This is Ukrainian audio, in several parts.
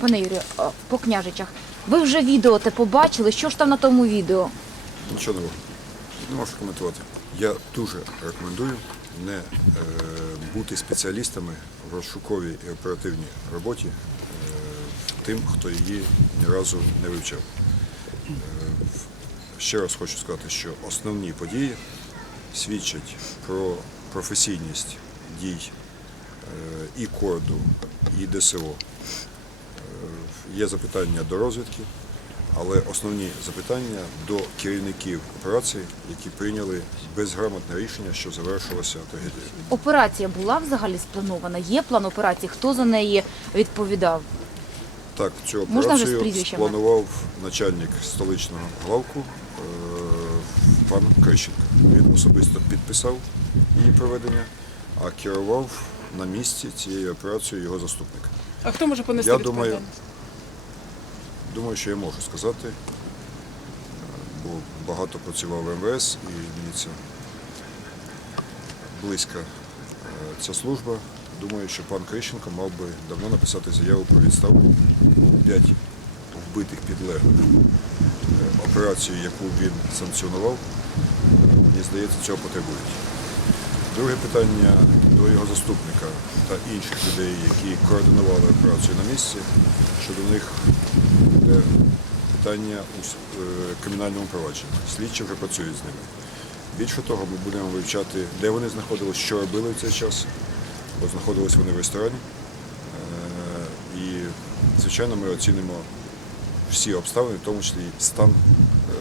Пане Юрію, е, по княжичах. Ви вже відео те побачили. Що ж там на тому відео? Нічого нового. Не можу коментувати. Я дуже рекомендую не е, бути спеціалістами в розшуковій і оперативній роботі е, тим, хто її ні разу не вивчав. Е, ще раз хочу сказати, що основні події свідчать про професійність дій е, і корду, і ДСО. Є запитання до розвідки, але основні запитання до керівників операції, які прийняли безграмотне рішення, що завершилося трагедією. Операція була взагалі спланована? Є план операції? Хто за неї відповідав? Так, цю Можна вже з операцію прізвищами? спланував начальник столичного главку е, пан Крищенко. Він особисто підписав її проведення, а керував на місці цією операцією його заступник. А хто може понести Я думаю, відповідальність? Думаю, що я можу сказати, бо багато працював в МВС і мені це близька е, ця служба. Думаю, що пан Крищенко мав би давно написати заяву про відставку. П'ять вбитих підлеглих е, операцію, яку він санкціонував, мені здається, цього потребують. Друге питання до його заступника та інших людей, які координували операцію на місці, щодо них буде питання у е, кримінальному провадженні. Слідчі вже працюють з ними. Більше того, ми будемо вивчати, де вони знаходились, що робили в цей час, бо знаходились вони в ресторані. Е, І, звичайно, ми оцінимо всі обставини, в тому числі стан е,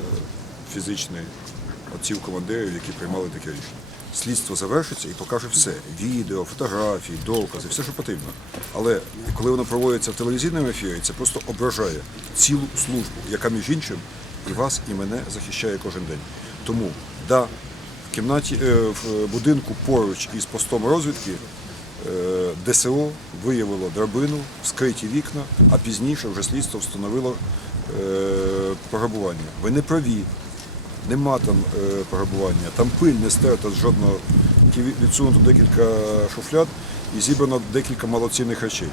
фізичний отців командирів, які приймали таке рішення. Слідство завершиться і покаже все: відео, фотографії, докази, все, що потрібно. Але коли воно проводиться в телевізійному ефірі, це просто ображає цілу службу, яка між іншим і вас, і мене захищає кожен день. Тому да, в кімнаті е, в будинку поруч із постом розвідки е, ДСО виявило драбину, скриті вікна, а пізніше вже слідство встановило е, пограбування. Ви не праві. Нема там е, пограбування, там пиль не стерта з жодного, відсунуто декілька шуфляд і зібрано декілька малоцінних речей.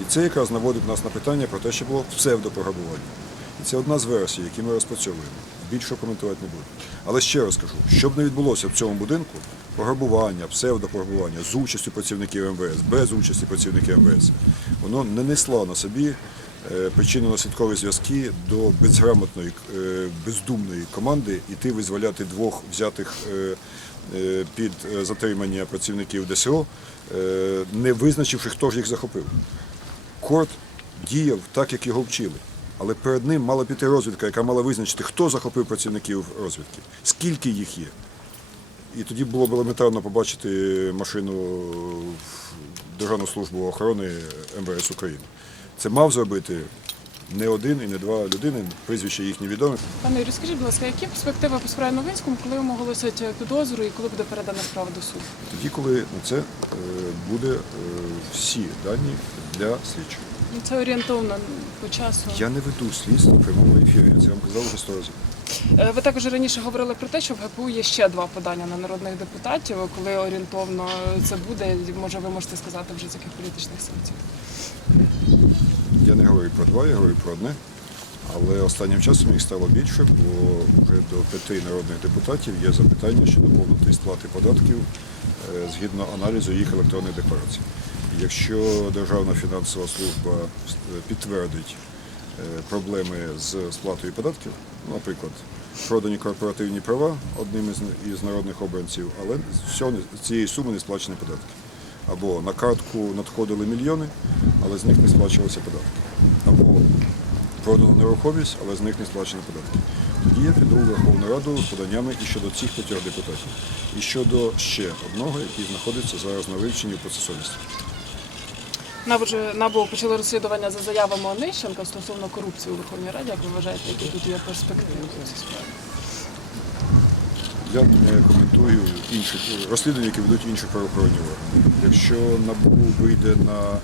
І це якраз наводить нас на питання про те, що було псевдопограбування. І це одна з версій, які ми розпрацьовуємо. Більше коментувати не буду. Але ще раз кажу, що б не відбулося в цьому будинку, пограбування, псевдопограбування з участю працівників МВС, без участі працівників МВС, воно не несло на собі причинно-наслідкові зв'язки до безграмотної, е, бездумної команди іти визволяти двох взятих е, е, під е, затримання працівників ДСО, е, не визначивши, хто ж їх захопив. Корт діяв так, як його вчили. Але перед ним мала піти розвідка, яка мала визначити, хто захопив працівників розвідки, скільки їх є. І тоді було б елементарно побачити машину в Державну службу охорони МВС України. Це мав зробити не один і не два людини, прізвища їхні відомі. Пане Юрій, скажіть, будь ласка, які перспективи по справі Новинському, коли йому оголосять підозру і коли буде передана справа до суду? Тоді, коли на це е, буде е, всі дані для слідчих. Ну, Це орієнтовно по часу. Я не веду слідство в прямому ефірі, я це вам казав вже сто разів. Е, Ви також раніше говорили про те, що в ГПУ є ще два подання на народних депутатів. Коли орієнтовно це буде, може ви можете сказати вже з яких політичних? Я не говорю про два, я говорю про одне. Але останнім часом їх стало більше, бо вже до п'яти народних депутатів є запитання щодо повноти сплати податків е, згідно аналізу їх електронних декларацій. Якщо Державна фінансова служба е, підтвердить е, проблеми з сплатою податків, наприклад, продані корпоративні права одним із, народних обранців, але з цієї суми не сплачені податки. Або на картку надходили мільйони, але з них не сплачувалися податки. Або продано нерухомість, але з них не сплачені податки. Тоді я піду Верховну Раду з поданнями і щодо цих п'ятьох депутатів, і щодо ще одного, який знаходиться зараз на вивченні в процесуальності. НАБУ почали розслідування за заявами Онищенка стосовно корупції у Верховній Раді. Як ви вважаєте, які тут є перспективи у цій справі? Я не коментую інших розслідування, які ведуть інші правоохоронні органи. Якщо НАБУ вийде на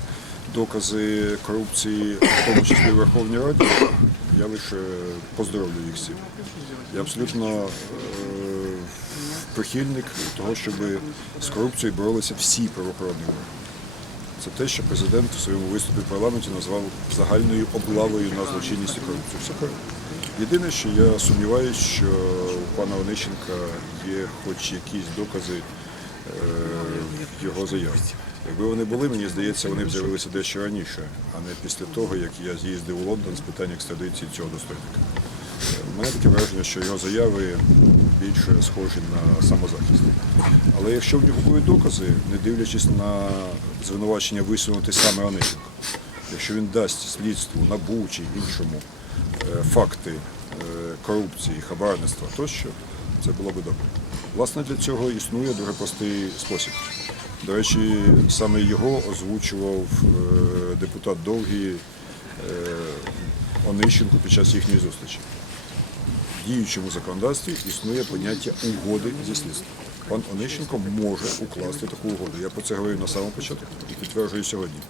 докази корупції, в тому числі в Верховній Раді, я лише поздоровлю їх цим. Я абсолютно е, прихильник того, щоб з корупцією боролися всі правоохоронні органи. це те, що президент в своєму виступі в парламенті назвав загальною облавою на злочинність і корупцію. Все коректно. Єдине, що я сумніваюся, що у пана Онищенка є хоч якісь докази е, його заяві. Якби вони були, мені здається, вони б з'явилися дещо раніше, а не після того, як я з'їздив у Лондон з питань екстрадиції цього достойника. У мене таке враження, що його заяви більше схожі на самозахист. Але якщо в нього будуть докази, не дивлячись на звинувачення висунути саме Онищенко, якщо він дасть слідству, НАБУ чи іншому факти е, корупції, хабарництва тощо, це було би добре. Власне, для цього існує дуже простий спосіб. До речі, саме його озвучував е, депутат Довгий е, Онищенку під час їхньої зустрічі. В діючому законодавстві існує поняття угоди зі слідством. Пан Онищенко може укласти таку угоду. Я про це говорив на самому початку і підтверджую сьогодні.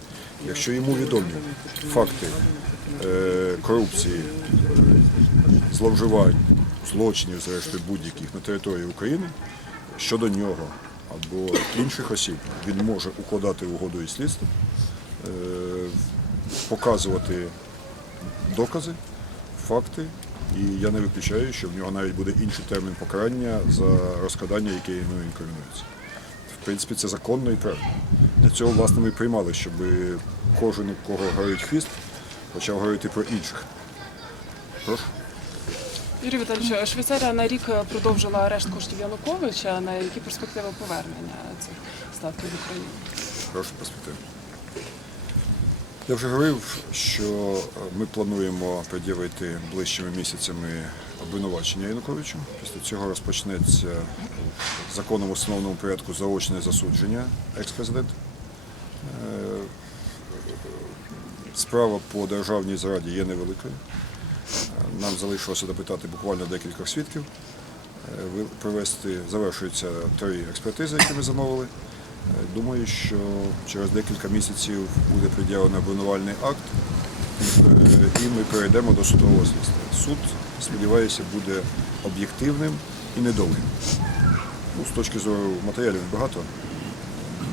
Якщо йому відомі факти е, корупції, е, зловживань, злочинів, зрештою, будь-яких на території України щодо нього або інших осіб, він може укладати угоду із слідством, е, показувати докази, факти, і я не виключаю, що в нього навіть буде інший термін покарання за розкрадання, яке йому інкримінується. В принципі, це законно і правильно. Для цього, власне, ми приймали, щоб кожен, у кого горить хвіст, почав говорити про інших. Прошу. Юрій Віталійович, Швейцарія на рік продовжила арешт коштів Януковича. На які перспективи повернення цих статків в Україну? Прошу перспективи. Я вже говорив, що е, ми плануємо пред'явити ближчими місяцями обвинувачення Януковичу. Після цього розпочнеться в законом установленому порядку заочне засудження екс-президента. Справа по державній зраді є невеликою. Е, Нам залишилося допитати буквально декількох свідків. Е, Провести завершуються три експертизи, які ми замовили. Е, Думаю, що через декілька місяців буде пред'явлений обвинувальний акт, і ми перейдемо до судового слідства. Суд, сподіваюся, буде об'єктивним і недовгим. Ну, з точки зору матеріалів багато,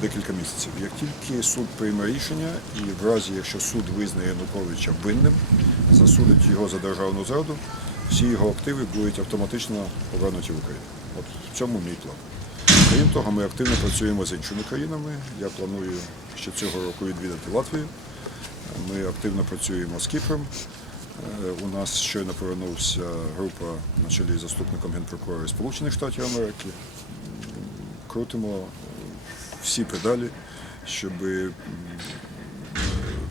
декілька місяців. Як тільки суд прийме рішення, і в разі, якщо суд визнає Януковича винним, засудить його за державну зраду, всі його активи будуть автоматично повернуті в Україну. От в цьому мій план. Крім того, ми активно працюємо з іншими країнами. Я планую ще цього року відвідати Латвію. Ми активно працюємо з Кіпром. Е, У нас щойно повернувся група на чолі з заступником генпрокурора Сполучених Штатів Америки. Крутимо всі педалі, щоб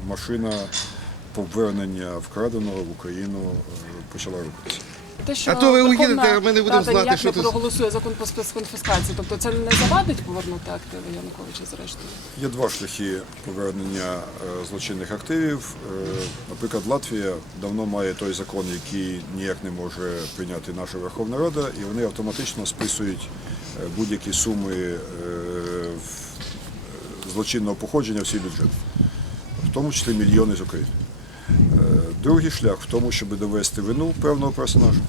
машина повернення вкраденого в Україну е, почала рухатися. Те, що А то ви уїдете, а ми не будемо знати, ніяк що не тут- проголосує закон по спецконфіскації. Тобто це не завадить повернути активи Януковича зрештою? Є два шляхи повернення е, злочинних активів. Е, Наприклад, Латвія давно має той закон, який ніяк не може прийняти наша Верховна Рада, і вони автоматично списують будь-які суми е, злочинного походження в свій бюджет, в тому числі мільйони з України. Е, Другий шлях в тому, щоб довести вину певного персонажа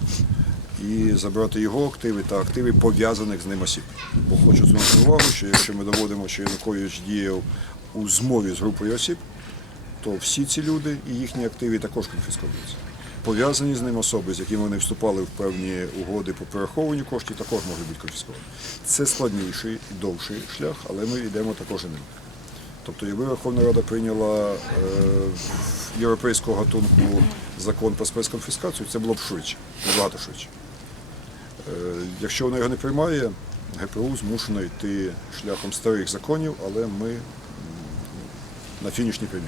і забрати його активи та активи пов'язаних з ним осіб. Бо хочу звернути увагу, що якщо ми доводимо, що Янукович діяв у змові з групою осіб, то всі ці люди і їхні активи також конфісковуються. Пов'язані з ним особи, з якими вони вступали в певні угоди по перераховуванню коштів, також можуть бути конфісковані. Це складніший і довший шлях, але ми йдемо також і ним. Тобто, якби Верховна Рада прийняла е, європейського гатунку закон про спецконфіскацію, це було б швидше, набагато швидше. Е, якщо вона його не приймає, ГПУ змушено йти шляхом старих законів, але ми на фінішній прямій.